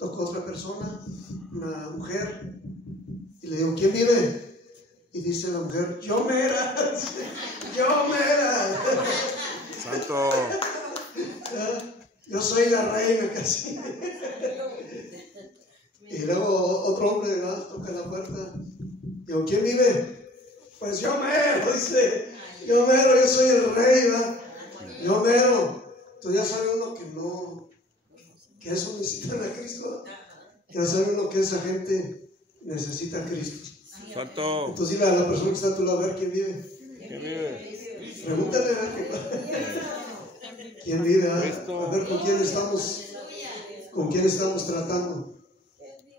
tocó otra persona, una mujer, y le digo, ¿quién vive? Y dice la mujer, yo mera, yo mera. Santo. Yo soy la reina casi. Y luego otro hombre, ¿verdad?, toca la puerta. Digo, ¿quién vive? Pues yo mero, dice. Yo mero, yo soy el rey, ¿verdad? Yo mero. Entonces ya sabe uno que no, que eso necesitan a Cristo. Ya sabe uno que esa gente necesita a Cristo. Santo. Entonces dile a la persona que está a tu lado, a ver quién vive. ¿Quién vive? Pregúntale a ver quién vive, ¿verdad? A ver con quién estamos tratando.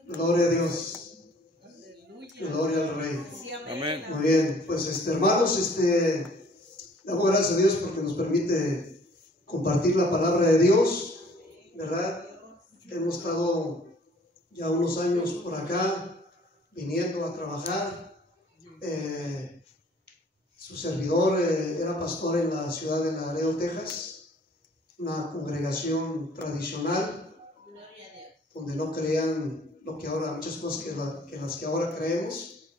Gloria a Dios. Gloria al Rey. Amén. Muy bien, pues hermanos, damos gracias a Dios porque nos permite compartir la palabra de Dios, ¿verdad? Hemos estado ya unos años por acá viniendo a trabajar. Su servidor era pastor en la ciudad de Laredo, Texas, una congregación tradicional donde no creían lo que ahora, muchas cosas que las que ahora creemos,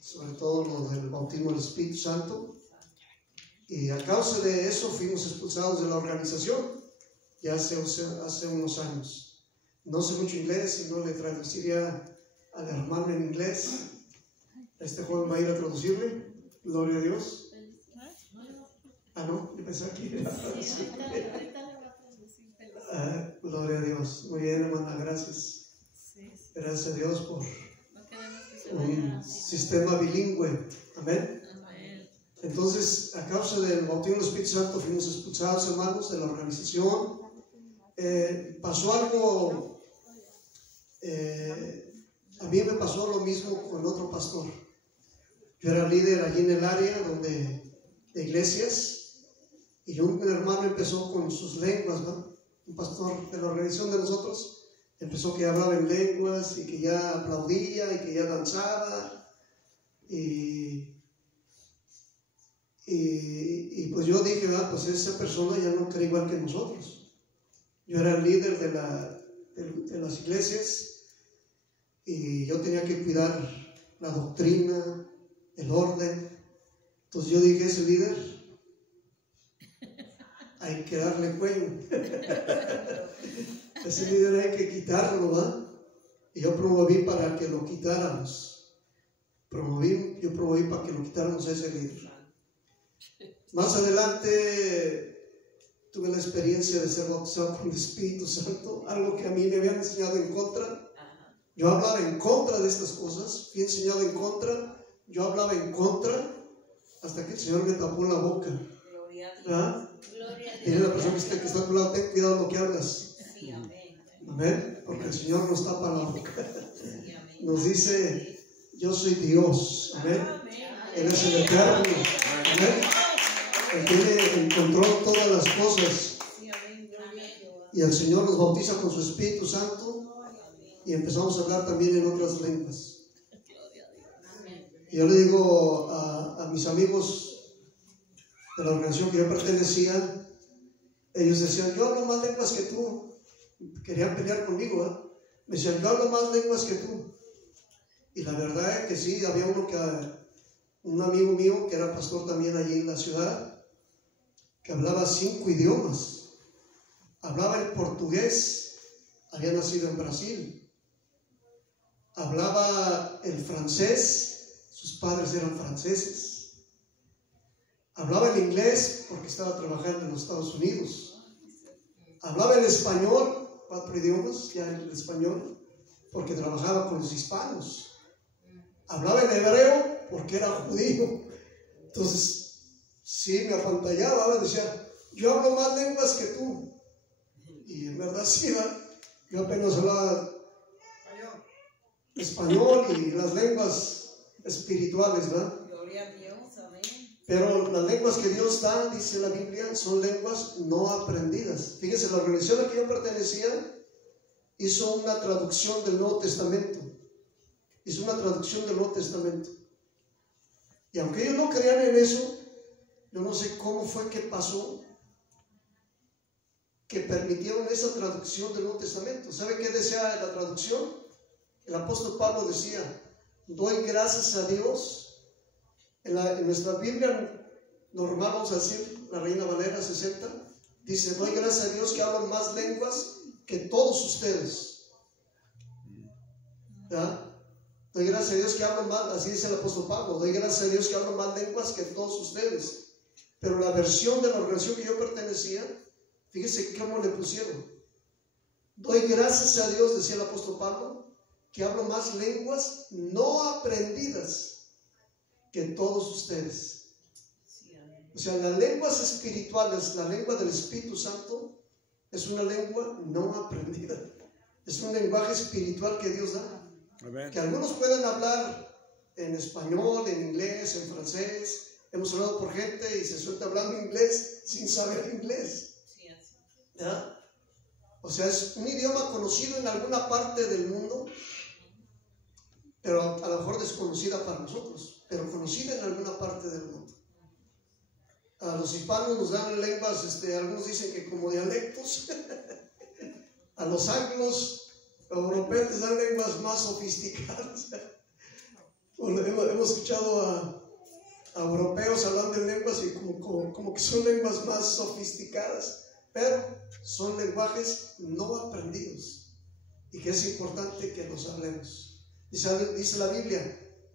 sobre todo lo del bautismo del Espíritu Santo. Y a causa de eso fuimos expulsados de la organización ya hace unos años. No sé mucho inglés y no le traduciría al hermano en inglés. Este joven va a ir a traducirle. Gloria a Dios. Ah, no, yo pensé aquí. Gloria a Dios. Muy bien, hermana, gracias. Gracias a Dios por un sistema bilingüe. Amén. Entonces, a causa del bautismo del Espíritu Santo fuimos expulsados, hermanos, de la organización. Pasó algo, a mí me pasó lo mismo con otro pastor. Yo era líder allí en el área de iglesias, y un hermano empezó con sus lenguas, ¿no? Un pastor de la organización de nosotros empezó que hablaba en lenguas y que ya aplaudía y que ya danzaba, y pues yo dije, pues esa persona ya no cree igual que nosotros. Yo era el líder de las iglesias y yo tenía que cuidar la doctrina, el orden. Entonces yo dije, ese líder hay que darle cuello. Ese líder hay que quitarlo, ¿verdad? Y yo promoví para que lo quitáramos. Yo promoví para que lo quitáramos a ese líder. Más adelante tuve la experiencia de ser bautizado con el Espíritu Santo, algo que a mí me habían enseñado en contra. Yo hablaba en contra de estas cosas, fui enseñado en contra, yo hablaba en contra, hasta que el Señor me tapó la boca. ¿Ah? Dile a la persona que está a tu lado, ten cuidado lo que hablas. Amén, porque el Señor nos tapa la boca. Nos dice, yo soy Dios. Amén. Él es el eterno. Amén. Él tiene en control todas las cosas. Y el Señor nos bautiza con su Espíritu Santo y empezamos a hablar también en otras lenguas. Y yo le digo a mis amigos de la organización que yo pertenecía, ellos decían, yo hablo más lenguas que tú. Querían pelear conmigo, ¿eh? Me decían, yo hablo más lenguas que tú. Y la verdad es que sí, había un amigo mío que era pastor también allí en la ciudad, que hablaba 5 idiomas. Hablaba el portugués, había nacido en Brasil. Hablaba el francés, sus padres eran franceses. Hablaba el inglés porque estaba trabajando en los Estados Unidos. Hablaba el español, 4 idiomas, ya el español, porque trabajaba con los hispanos. Hablaba el hebreo porque era judío. Entonces, sí, me apantallaba, decía, yo hablo más lenguas que tú. Y en verdad sí, ¿verdad? Yo apenas hablaba español y las lenguas espirituales, ¿verdad? Pero las lenguas que Dios da, dice la Biblia, son lenguas no aprendidas. Fíjese, la organización a la que yo pertenecía hizo una traducción del Nuevo Testamento. Hizo una traducción del Nuevo Testamento. Y aunque ellos no creían en eso, yo no sé cómo fue que pasó, que permitieron esa traducción del Nuevo Testamento. ¿Sabe qué decía la traducción? El apóstol Pablo decía: doy gracias a Dios. En nuestra Biblia normal, vamos a decir, la Reina Valera 60, dice: doy gracias a Dios que hablo más lenguas que todos ustedes. ¿Ya? Doy gracias a Dios que hablo más, así dice el apóstol Pablo, doy gracias a Dios que hablo más lenguas que todos ustedes. Pero la versión de la organización que yo pertenecía, fíjese cómo le pusieron: doy gracias a Dios, decía el apóstol Pablo, que hablo más lenguas no aprendidas que todos ustedes. O sea, las lenguas espirituales, la lengua del Espíritu Santo, es una lengua no aprendida. Es un lenguaje espiritual que Dios da. Amén. Que algunos pueden hablar en español, en inglés, en francés. Hemos hablado por gente y se suelta hablando inglés sin saber inglés. ¿Ya? O sea, es un idioma conocido en alguna parte del mundo, pero a lo mejor desconocida para nosotros, pero conocida en alguna parte del mundo. A los hispanos nos dan lenguas, algunos dicen que como dialectos. A los anglos europeos les dan lenguas más sofisticadas. Hemos escuchado a europeos hablando en lenguas y como que son lenguas más sofisticadas, pero son lenguajes no aprendidos y que es importante que los hablemos. Dice la Biblia: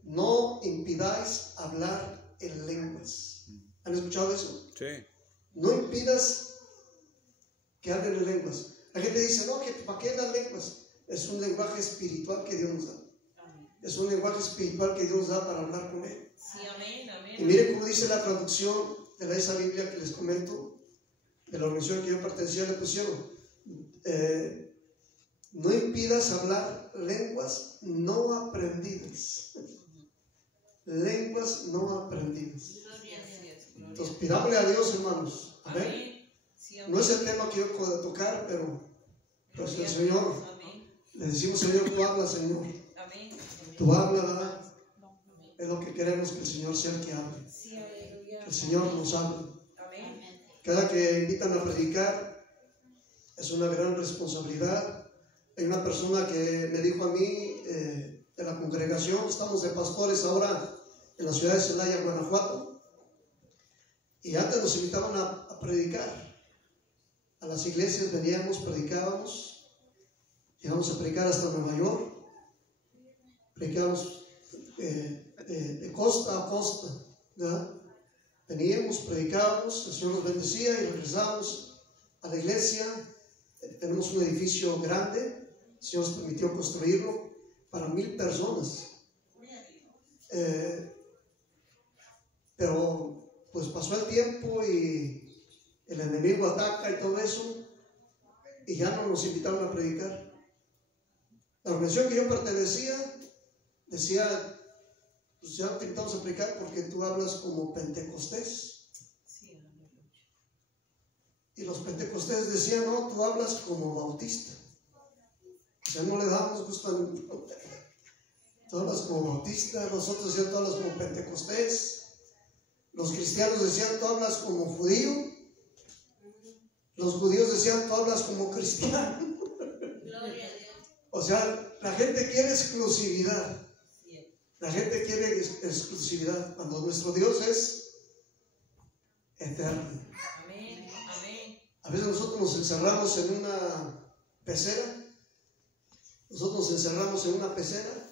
no impidáis hablar en lenguas. ¿Han escuchado eso? Sí. No impidas que hablen en lenguas. La gente dice: no, que ¿para qué las lenguas? Es un lenguaje espiritual que Dios nos da. Es un lenguaje espiritual que Dios nos da para hablar con Él. Sí, amén, amén. Y miren cómo dice la traducción de esa Biblia que les comento, de la organización que yo pertenecía, le pusieron: no impidas hablar lenguas no aprendidas. Lenguas no aprendidas. Entonces, pidámosle a Dios, hermanos. Amén. No es el tema que yo puedo tocar, pero pues el Señor, le decimos: Señor, tú hablas, Señor. Tú hablas, ¿verdad? Es lo que queremos, que el Señor sea el que hable. Que el Señor nos hable. Cada que invitan a predicar es una gran responsabilidad. Hay una persona que me dijo a mí, de la congregación, estamos de pastores ahora en la ciudad de Celaya, Guanajuato, y antes nos invitaban a predicar. A las iglesias veníamos, predicábamos, llegamos a predicar hasta Nueva York, predicábamos de costa a costa, ¿verdad? Veníamos, predicábamos, el Señor nos bendecía y regresábamos a la iglesia. Tenemos un edificio grande, el Señor nos permitió construirlo para 1,000 personas. Pero pues pasó el tiempo y el enemigo ataca y todo eso, y ya no nos invitaron a predicar. La organización que yo pertenecía decía: pues ya te invitamos a predicar porque tú hablas como pentecostés. Y los pentecostés decían: no, tú hablas como bautista. O sea, no le damos gusto a ninguno. Tú hablas como bautista. Nosotros decían: tú hablas como pentecostés. Los cristianos decían: tú hablas como judío. Los judíos decían: tú hablas como cristiano. Gloria a Dios. O sea, la gente quiere exclusividad. La gente quiere exclusividad cuando nuestro Dios es eterno. Amén, amén. A veces nosotros nos encerramos en una pecera. Nosotros nos encerramos en una pecera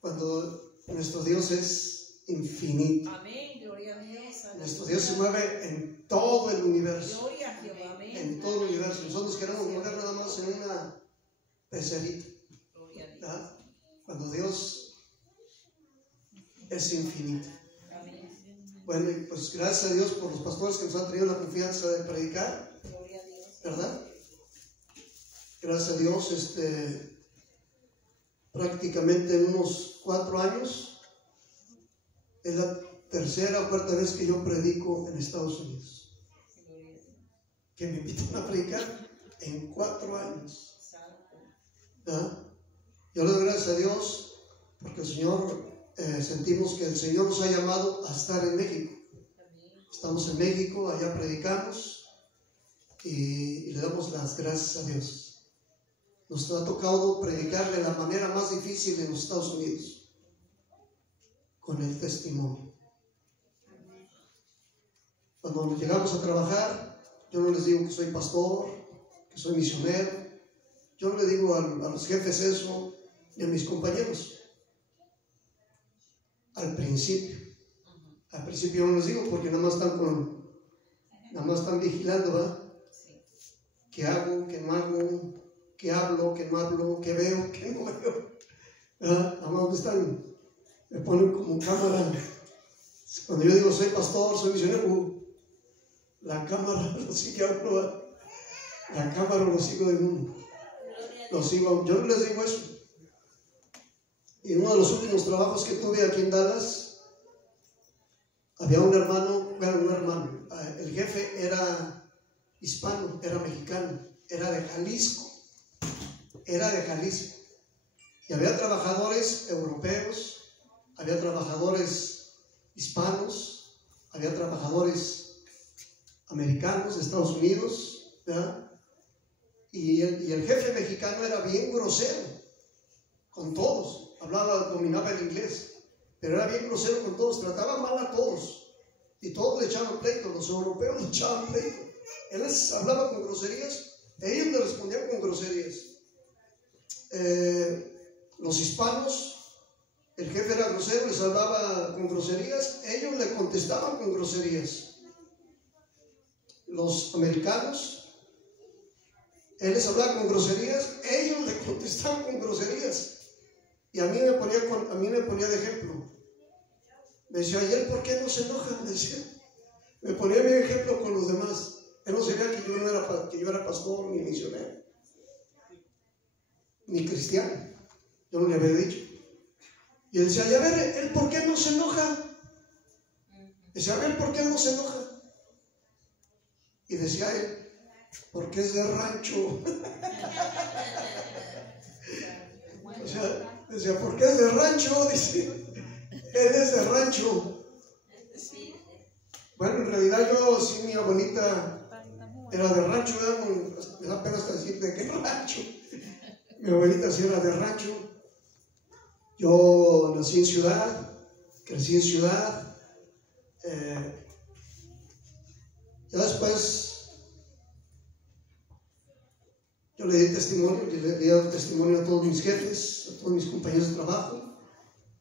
cuando nuestro Dios es infinito. Amén, gloria a Dios. Nuestro Dios se mueve en todo el universo. Gloria a Jehová, amén. En todo el universo. Nosotros queremos mover nada más en una pecerita. Gloria a Dios. ¿Verdad? Cuando Dios es infinito. Amén. Bueno, y pues gracias a Dios por los pastores que nos han tenido la confianza de predicar, Gloria a Dios. ¿verdad? Gracias a Dios, prácticamente unos 4 años, es la tercera o cuarta vez que yo predico en Estados Unidos. Que me invitan a predicar en 4 años. ¿Verdad? Yo le doy gracias a Dios porque el Señor, sentimos que el Señor nos ha llamado a estar en México. Estamos en México, allá predicamos. y le damos las gracias a Dios. Nos ha tocado predicar de la manera más difícil en los Estados Unidos, con el testimonio. Cuando llegamos a trabajar, yo no les digo que soy pastor, que soy misionero. Yo no le digo a los jefes eso, ni a mis compañeros. Al principio yo no les digo, porque nada más están vigilando, ¿verdad? ¿Qué hago, qué no hago? ¿Qué hablo, qué no hablo? ¿Qué veo, qué no veo? ¿Verdad? Nada más me ponen como cámara. Cuando yo digo soy pastor, soy misionero, la cámara lo sigue a uno, ¿verdad? La cámara lo sigo de uno. Yo no les digo eso. Y uno de los últimos trabajos que tuve aquí en Dallas, había un hermano, el jefe era hispano, era mexicano, era de Jalisco. Y había trabajadores europeos, había trabajadores hispanos, había trabajadores americanos de Estados Unidos, ¿verdad? Y el jefe mexicano era bien grosero con todos, dominaba el inglés, pero era bien grosero con todos, trataba mal a todos y todos le echaban pleito, los europeos le echaban pleito. Él les hablaba con groserías, ellos le respondían con groserías. Los hispanos, el jefe era grosero, les hablaba con groserías, ellos le contestaban con groserías. Los americanos, él les hablaba con groserías, ellos le contestaban con groserías. Y a mí me ponía de ejemplo. Me decía, ¿y él por qué no se enoja? Me decía. Me ponía mi ejemplo con los demás. Él no sabía que yo era pastor, ni misionero, ni cristiano. Yo no le había dicho. Y él decía, y a ver, ¿él por qué no se enoja? Decía, a ver, ¿por qué no se enoja? Y decía él, porque es de rancho. Decía, ¿por qué es de rancho? Dice, él es de rancho. Bueno, en realidad sí, mi abuelita era de rancho, me da pena hasta decir de qué rancho. Mi abuelita sí era de rancho. Yo nací en ciudad, crecí en ciudad. Ya después yo le di testimonio a todos mis jefes, a todos mis compañeros de trabajo.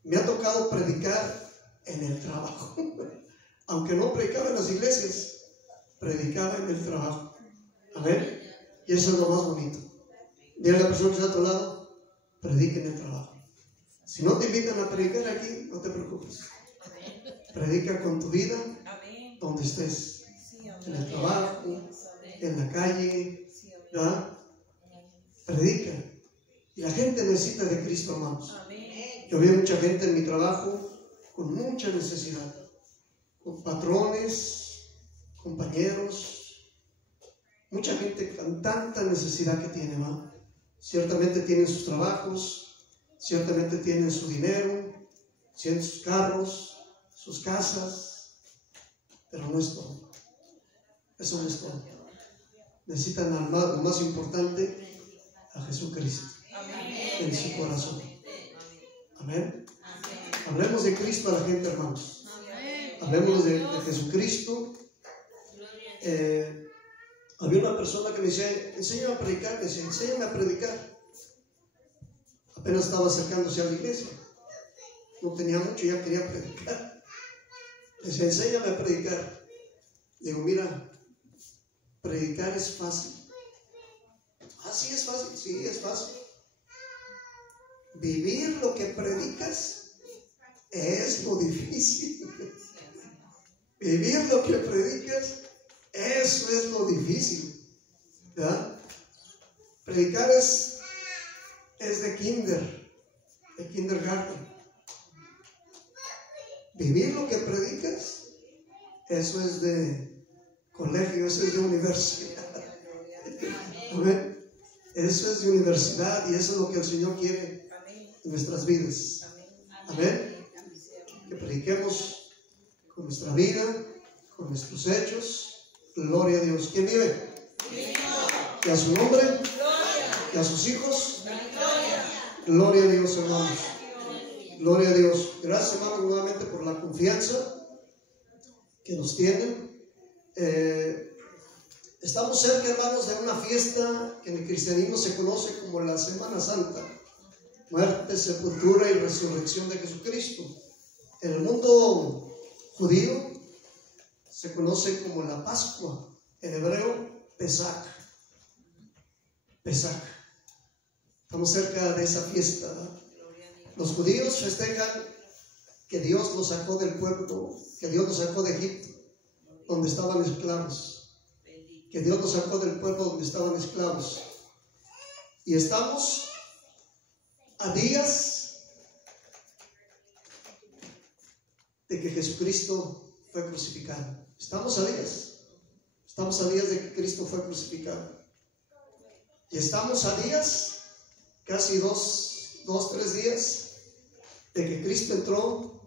Me ha tocado predicar en el trabajo. Aunque no predicaba en las iglesias, predicaba en el trabajo. Amén. Y eso es lo más bonito. Dile a la persona que está a tu lado, predica en el trabajo. Si no te invitan a predicar aquí, no te preocupes. Predica con tu vida, donde estés. En el trabajo, en la calle, ¿verdad? Predica. Y la gente necesita de Cristo, hermanos. Yo veo mucha gente en mi trabajo con mucha necesidad. Con patrones, compañeros. Mucha gente con tanta necesidad que tiene, ¿va? Ciertamente tienen sus trabajos, ciertamente tienen su dinero, tienen sus carros, sus casas, pero no es todo. Eso no es todo. Necesitan lo más importante, a Jesucristo en su corazón. Amén. Hablemos de Cristo a la gente, hermanos. Hablemos de Jesucristo. Había una persona que me decía, enséñame a predicar. Me decía, enséñame a predicar. Apenas estaba acercándose a la iglesia. No tenía mucho, ya quería predicar. Me decía, enséñame a predicar. Digo, mira, predicar es fácil. Ah, sí es fácil, sí es fácil. Vivir lo que predicas es lo difícil. Vivir lo que predicas, eso es lo difícil, ¿verdad? Predicar es de kindergarten. Vivir lo que predicas, eso es de colegio, eso es de universidad. Amén. Eso es de universidad y eso es lo que el Señor quiere en nuestras vidas. Amén. Que prediquemos con nuestra vida, con nuestros hechos. Gloria a Dios. ¿Quién vive? y a su nombre Gloria. y a sus hijos. Gloria. Gloria a Dios, hermanos. Gloria a Dios. Gracias, hermanos, nuevamente por la confianza que nos tienen. Estamos cerca, hermanos, de una fiesta que en el cristianismo se conoce como la Semana Santa. Muerte, sepultura y resurrección de Jesucristo. En el mundo judío se conoce como la Pascua. En hebreo, Pesach. Pesach. Estamos cerca de esa fiesta, ¿verdad? Los judíos festejan que Dios los sacó del pueblo, que Dios los sacó de Egipto, donde estaban esclavos. Que Dios los sacó del pueblo donde estaban esclavos. Y estamos a días de que Jesucristo fue crucificado. Estamos a días de que Cristo fue crucificado. Y estamos a días, casi dos, 3 días, de que Cristo entró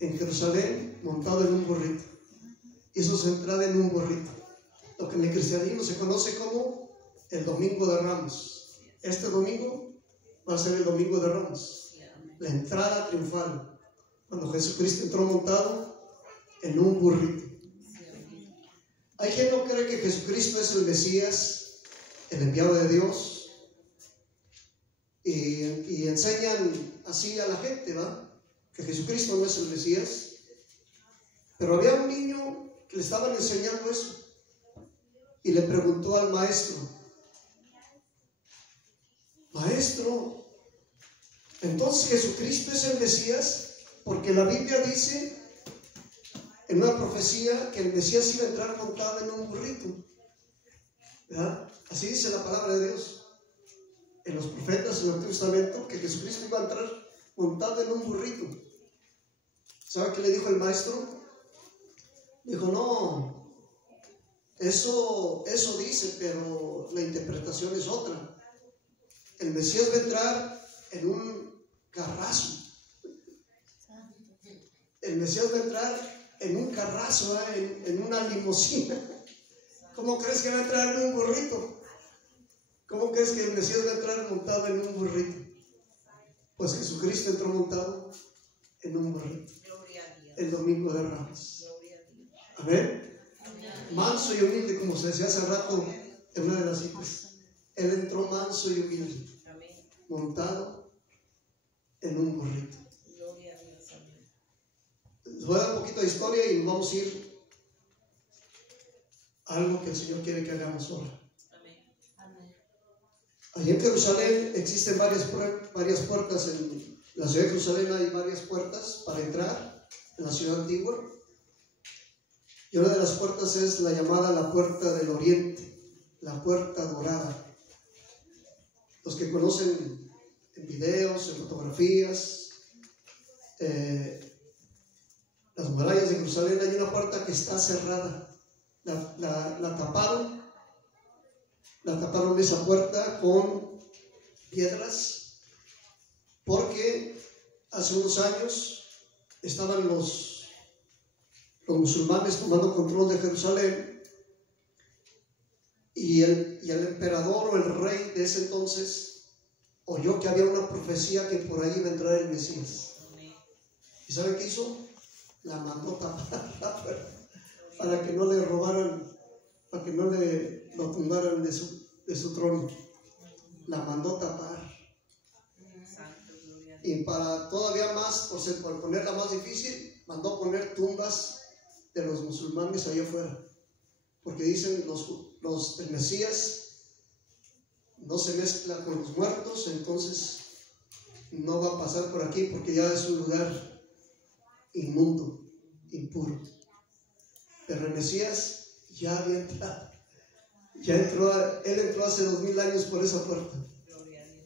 en Jerusalén montado en un burrito. Hizo su entrada en un burrito, lo que en el cristianismo se conoce como el Domingo de Ramos. Este domingo va a ser el Domingo de Ramos, la entrada triunfal, cuando Jesucristo entró montado en un burrito. Hay quien no cree que Jesucristo es el Mesías, el enviado de Dios, y enseñan así a la gente, ¿va? Que Jesucristo no es el Mesías. Pero había un niño que le estaban enseñando eso y le preguntó al maestro: maestro, entonces Jesucristo es el Mesías, porque la Biblia dice en una profecía que el Mesías iba a entrar montado en un burrito, ¿verdad? Así dice la palabra de Dios en los profetas en el Antiguo Testamento, que Jesucristo iba a entrar montado en un burrito. ¿Sabe qué le dijo el maestro? Dijo: no, eso dice, pero la interpretación es otra. El Mesías va a entrar en un carrazo. El Mesías va a entrar en un carrazo, en una limusina. ¿Cómo crees que va a entrar en un burrito? ¿Cómo crees que el Mesías va a entrar montado en un burrito? Pues Jesucristo entró montado en un burrito el Domingo de Ramos. Amén. Manso y humilde, como se decía hace rato en una de las citas. Él entró manso y humilde, montado en un burrito. Les voy a dar un poquito de historia y nos vamos a ir a algo que el Señor quiere que hagamos ahora. Allí en Jerusalén existen varias puertas. En la ciudad de Jerusalén hay varias puertas para entrar en la ciudad antigua. Y una de las puertas es la llamada la Puerta del Oriente, la Puerta Dorada. Los que conocen en videos, en fotografías, las murallas de Jerusalén, hay una puerta que está cerrada. La taparon esa puerta con piedras, porque hace unos años estaban los musulmanes tomando control de Jerusalén, y el emperador o el rey de ese entonces oyó que había una profecía que por ahí iba a entrar el Mesías. ¿Y sabe qué hizo? La mandó tapar la puerta para que no le robaran, para que no lo tumbaran de su trono. La mandó tapar. Y para todavía más, por ponerla más difícil, mandó poner tumbas de los musulmanes allá afuera, porque dicen el Mesías no se mezcla con los muertos, entonces no va a pasar por aquí, porque ya es un lugar inmundo, impuro. Pero el Mesías ya había entrado. Él entró hace 2000 años por esa puerta.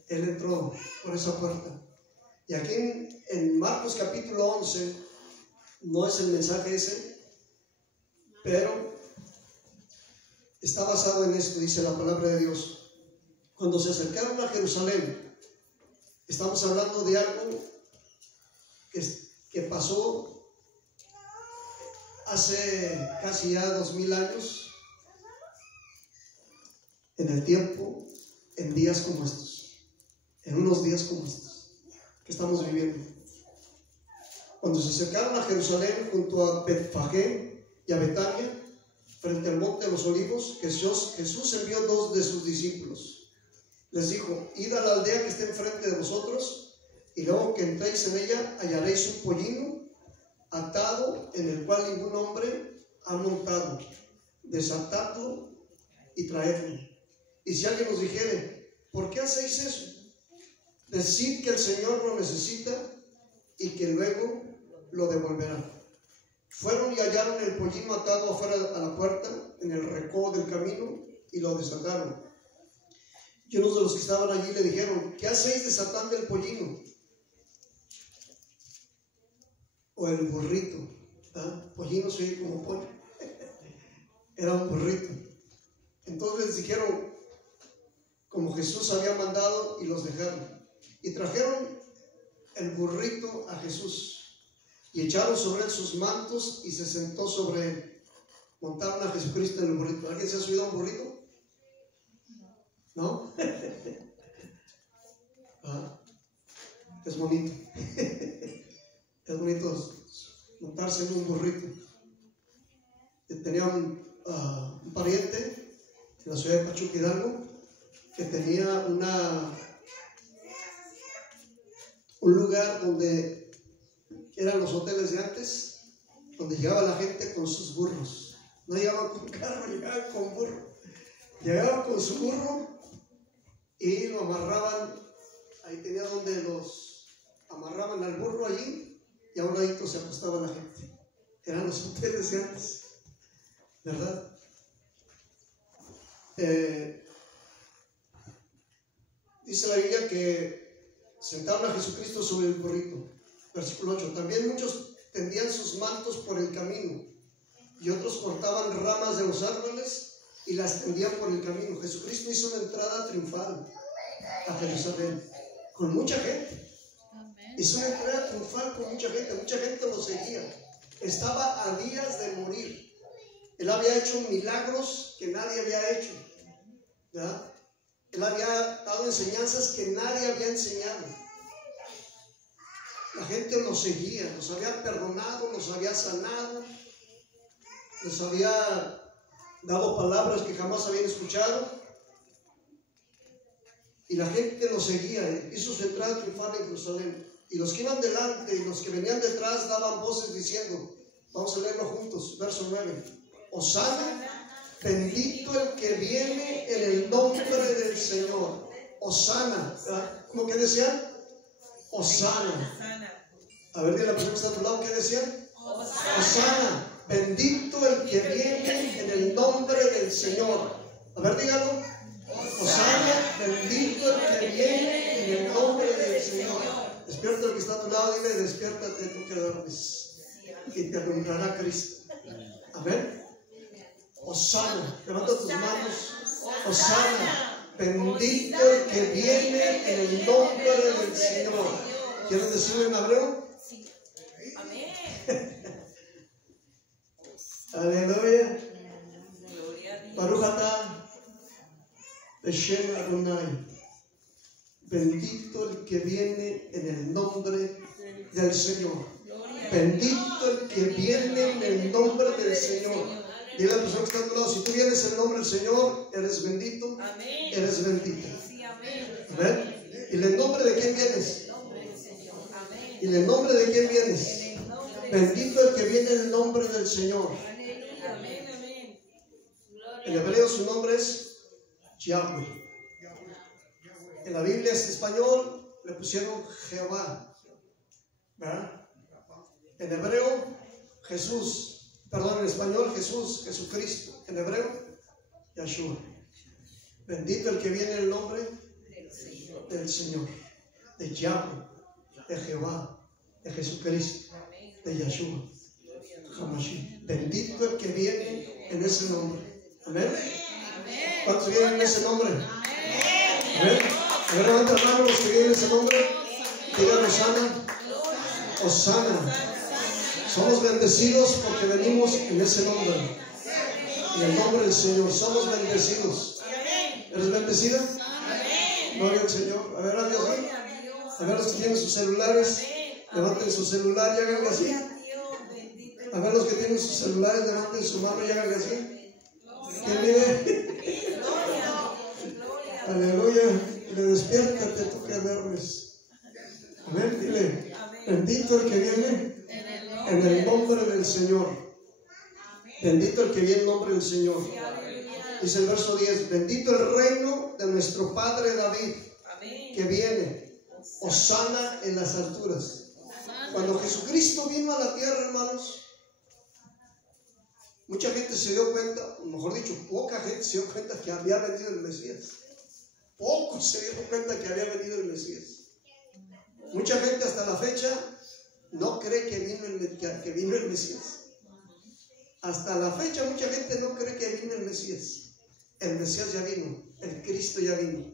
Él entró por esa puerta. Y aquí en Marcos capítulo 11, no es el mensaje ese, pero está basado en esto, dice la palabra de Dios. Cuando se acercaron a Jerusalén, estamos hablando de algo que pasó hace casi ya 2000 años. en el tiempo, en días como estos, en unos días como estos que estamos viviendo. Cuando se acercaron a Jerusalén junto a Betfagé y a Betania, frente al monte de los olivos, Jesús envió 2 de sus discípulos. Les dijo: id a la aldea que está enfrente de vosotros, y luego que entréis en ella hallaréis un pollino atado, en el cual ningún hombre ha montado. Desatadlo y traedlo. Y si alguien os dijere: ¿por qué hacéis eso?, decid que el Señor lo necesita y que luego lo devolverá. Fueron y hallaron el pollino atado afuera a la puerta, en el recodo del camino, y lo desataron. Y unos de los que estaban allí le dijeron: ¿qué hacéis desatando el pollino? O el burrito. Pollino se oye como pollo. Era un burrito. Entonces les dijeron como Jesús había mandado, y los dejaron. Y trajeron el burrito a Jesús, y echaron sobre él sus mantos, y se sentó sobre él. Montaron a Jesucristo en el burrito. ¿Alguien se ha subido a un burrito? ¿No? Es bonito. Es bonito montarse en un burrito. Tenía un pariente en la ciudad de Pachuca, Hidalgo, que tenía un lugar donde eran los hoteles de antes, donde llegaba la gente con sus burros. No llegaban con carro, llegaban con burro. Llegaban con su burro y lo amarraban. Ahí tenía donde los amarraban al burro allí, y a un ladito se acostaba la gente. Eran los hoteles de antes, ¿verdad? Dice la Biblia que sentaron a Jesucristo sobre el burrito. Versículo 8. También muchos tendían sus mantos por el camino, y otros cortaban ramas de los árboles y las tendían por el camino. Jesucristo hizo una entrada triunfal a Jerusalén con mucha gente. Hizo una entrada triunfal con mucha gente lo seguía. Estaba a días de morir. Él había hecho milagros que nadie había hecho, ¿verdad? Él había dado enseñanzas que nadie había enseñado. La gente lo seguía, los había perdonado, los había sanado, les había dado palabras que jamás habían escuchado, y la gente lo seguía. Hizo su entrada triunfal en Jerusalén, y los que iban delante y los que venían detrás daban voces diciendo, vamos a leerlo juntos, verso 9: Hosana, bendito el que viene en el nombre del Señor. Hosana, ¿cómo que decían? Hosana. A ver, dile a la persona que está a tu lado, ¿qué decían? Hosana, bendito el que viene en el nombre del Señor. A ver, díganlo. Hosana, bendito el que viene en el nombre del Señor. Despierta el que está a tu lado, dile: despiértate tú que duermes, y te alumbrará Cristo. Amén. Hosana, levanta tus manos. Hosana, bendito el que viene en el nombre del Señor. ¿Quieren decirlo en hebreo? Amén. Aleluya. Baruch atah Beshem Adonai. Bendito el que viene en el nombre del Señor. Bendito el que viene en el nombre del Señor. Dile a la persona que está a tu lado: si tú vienes en el nombre del Señor, eres bendito, eres bendita. Amén. ¿Y en el nombre de quién vienes? ¿Y en el nombre de quién vienes? Bendito el que viene en el nombre del Señor. En hebreo su nombre es Yahweh. En la Biblia en español le pusieron Jehová, ¿verdad? En hebreo Jesús, perdón, en español Jesús, Jesucristo. En hebreo Yahshua. Bendito el que viene en el nombre del Señor, de Yahweh, de Jehová, de Jesucristo, de Yahshua Hamashiach. Bendito el que viene en ese nombre. Amén. ¿Cuántos vienen en ese nombre? Amén. A ver, levanta la mano los que vienen en ese nombre. Digan Hosana. Hosana. Somos bendecidos porque venimos en ese nombre. En el nombre del Señor somos bendecidos. ¿Eres bendecida? Amén. Gloria al Señor. A ver, a Dios. Gloria a Dios. A ver los que tienen sus celulares, Amén. levanten su celular y háganle así. Gloria a Dios, bendito. A ver los que tienen sus celulares, levanten su mano y háganle así. ¿Quién vive? Gloria, gloria. Aleluya. Le despiértate tú que duermes. Amén. Dile, bendito el que viene en el nombre del Señor. Bendito el que viene en nombre del Señor. Dice el verso 10, bendito el reino de nuestro Padre David, que viene, hosana en las alturas. Cuando Jesucristo vino a la tierra, hermanos, mucha gente se dio cuenta, o mejor dicho, poca gente se dio cuenta que había venido el Mesías. Pocos se dieron cuenta que había venido el Mesías. Mucha gente hasta la fecha no cree que vino el Mesías. Hasta la fecha mucha gente no cree que vino el Mesías. El Mesías ya vino, el Cristo ya vino.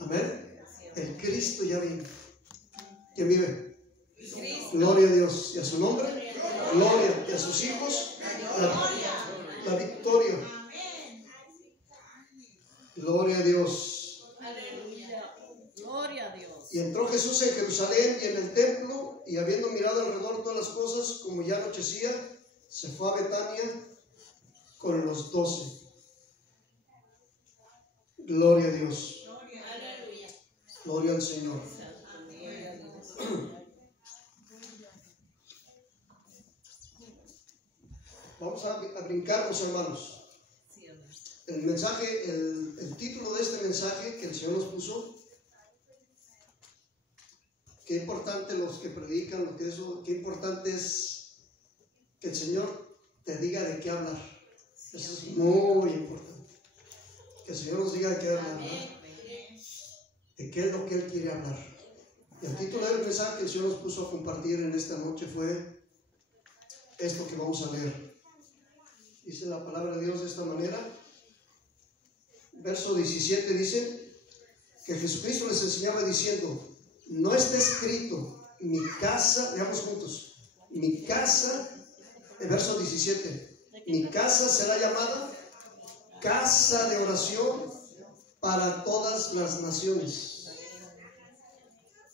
Amén. El Cristo ya vino. ¿Quién vive? Gloria a Dios y a su nombre. Gloria y a sus hijos. La victoria. Gloria a Dios. Gloria a Dios. Y entró Jesús en Jerusalén y en el templo, y habiendo mirado alrededor todas las cosas, como ya anochecía, se fue a Betania con los 12. Gloria a Dios. Gloria al Señor. Vamos a brincarnos, hermanos. El mensaje, el título de este mensaje que el Señor nos puso. Qué importante los que predican, qué importante es que el Señor te diga de qué hablar. Eso es muy importante. Que el Señor nos diga de qué hablar, ¿no? De qué es lo que Él quiere hablar. Y el título del mensaje que el Señor nos puso a compartir en esta noche fue esto que vamos a leer. Dice la palabra de Dios de esta manera. Verso 17 dice que Jesucristo les enseñaba diciendo: no está escrito, mi casa, veamos juntos, mi casa, el verso 17, mi casa será llamada casa de oración para todas las naciones.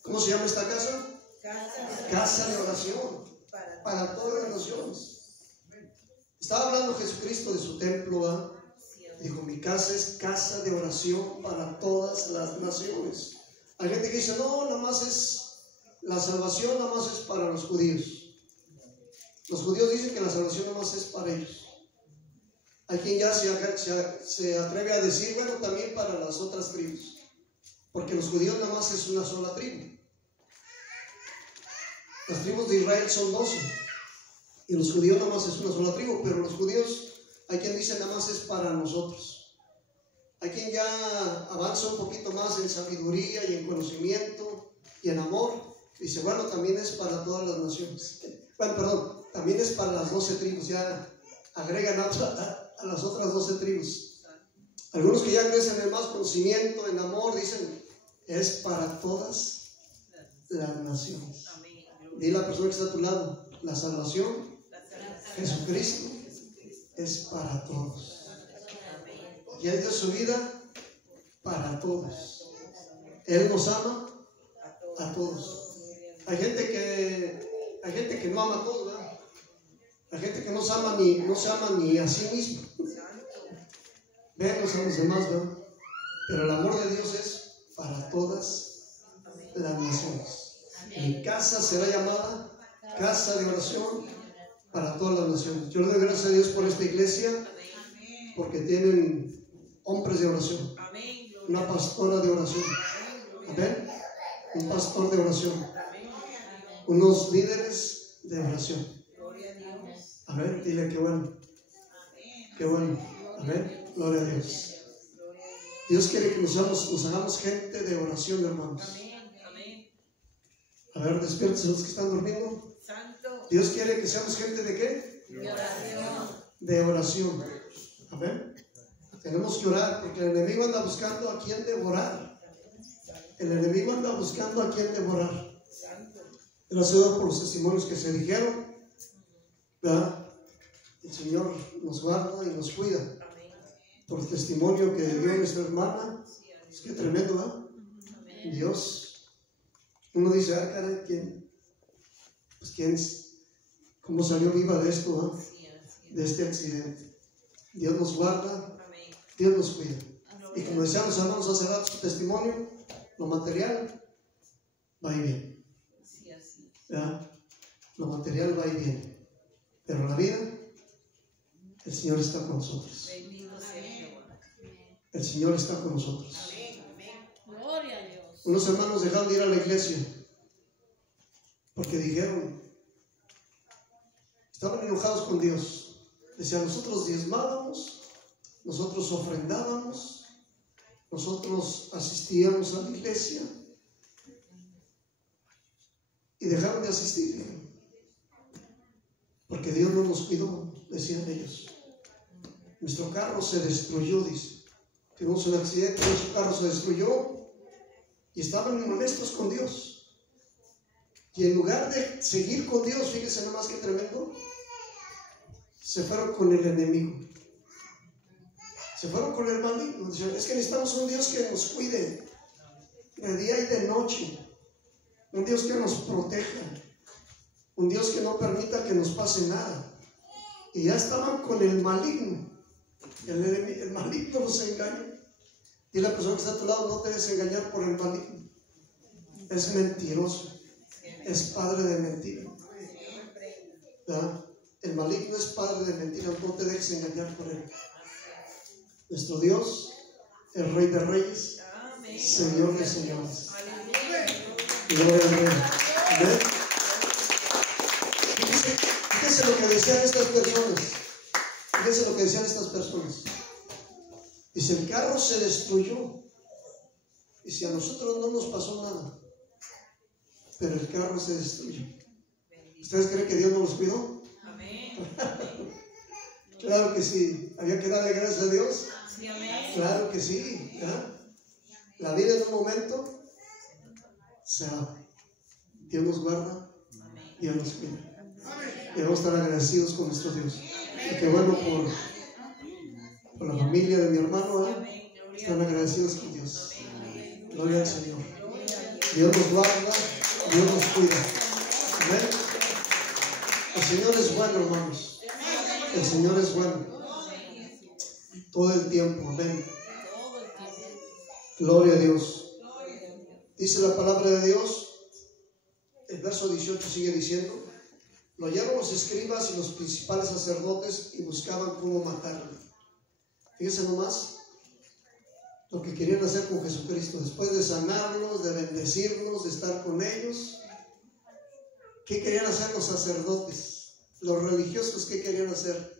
¿Cómo se llama esta casa? Casa de oración para todas las naciones. Estaba hablando Jesucristo de su templo, ¿verdad? Dijo, mi casa es casa de oración para todas las naciones. Hay gente que dice, no, nada más es, la salvación nada más es para los judíos. Los judíos dicen que la salvación nada más es para ellos. Hay quien ya se atreve a decir, bueno, también para las otras tribus. Porque los judíos nada más es una sola tribu. Las tribus de Israel son 12. Y los judíos nada más es una sola tribu. Pero los judíos, hay quien dice nada más es para nosotros. Hay quien ya avanza un poquito más en sabiduría y en conocimiento y en amor. Dice, bueno, también es para todas las naciones. Bueno, perdón, también es para las 12 tribus. Ya agregan a las otras 12 tribus. Algunos que ya crecen en más conocimiento, en amor, dicen, es para todas las naciones. Dile a la persona que está a tu lado, la salvación, Jesucristo, es para todos. Y Él dio su vida para todos. Él nos ama a todos. Hay gente que no ama a todos, ¿verdad? Hay gente que no se ama ni a sí mismo. Menos a los demás, ¿verdad? Pero el amor de Dios es para todas las naciones. Mi casa será llamada casa de oración para todas las naciones. Yo le doy gracias a Dios por esta iglesia, porque tienen hombres de oración, una pastora de oración, ¿amén? Un pastor de oración, unos líderes de oración. Amén. Dile que bueno, qué bueno. Amén. Gloria a Dios. Dios quiere que nos hagamos gente de oración, hermanos. A ver, despiértense los que están durmiendo. Dios quiere que seamos gente de qué? De oración. Amén. Tenemos que orar porque el enemigo anda buscando a quien devorar. El enemigo anda buscando a quien devorar. Gracias a Dios por los testimonios que se dijeron, ¿verdad? El Señor nos guarda y nos cuida. por el testimonio que dio nuestra hermana. Es que tremendo, ¿verdad? Dios. Uno dice, ah, caray, ¿quién? Pues quién es, cómo salió viva de esto, ¿verdad? De este accidente. Dios nos guarda, Dios nos cuida. Y como decíamos los hermanos hace rato, su testimonio, lo material va y bien. ¿Ya? Lo material va y bien. Pero la vida, el Señor está con nosotros. El Señor está con nosotros. Gloria a Dios. Unos hermanos dejaron de ir a la iglesia porque dijeron, estaban enojados con Dios. Decían, nosotros diezmábamos, nosotros ofrendábamos, nosotros asistíamos a la iglesia y dejaron de asistir porque Dios no nos cuidó, decían ellos. Nuestro carro se destruyó, dice. Tuvimos un accidente, nuestro carro se destruyó y estaban molestos con Dios. Y en lugar de seguir con Dios, fíjense nomás que tremendo, se fueron con el enemigo. Se fueron con el maligno. Es que necesitamos un Dios que nos cuide de día y de noche. Un Dios que nos proteja. Un Dios que no permita que nos pase nada. Y ya estaban con el maligno. El maligno nos engaña. Y la persona que está a tu lado, no te dejes engañar por el maligno. Es mentiroso. Es padre de mentira. ¿Verdad? El maligno es padre de mentira. No te dejes engañar por él. Nuestro Dios, el Rey de Reyes, Señor de Señores. Gloria al Rey. ¿Amén? Fíjense lo que decían estas personas. Fíjense lo que decían estas personas. Dice, el carro se destruyó. Y si a nosotros no nos pasó nada, pero el carro se destruyó. ¿Ustedes creen que Dios no los cuidó? Amén. Claro que sí. Había que darle gracias a Dios. Sí, amén. Claro que sí. ¿Ya? La vida en un momento se va. Dios nos guarda, Dios nos cuida. Debemos estar agradecidos con nuestro Dios. Y qué bueno por la familia de mi hermano, ¿eh? Están agradecidos con Dios. Gloria al Señor. Dios nos guarda, Dios nos cuida. ¿Amén? El Señor es bueno, hermanos. El Señor es bueno. Todo el tiempo. Amén. Gloria a Dios. Dice la palabra de Dios. El verso 18 sigue diciendo: lo hallaron los escribas y los principales sacerdotes y buscaban cómo matarlo. Fíjense nomás lo que querían hacer con Jesucristo. Después de sanarlos, de bendecirlos, de estar con ellos, ¿qué querían hacer los sacerdotes? Los religiosos, ¿qué querían hacer?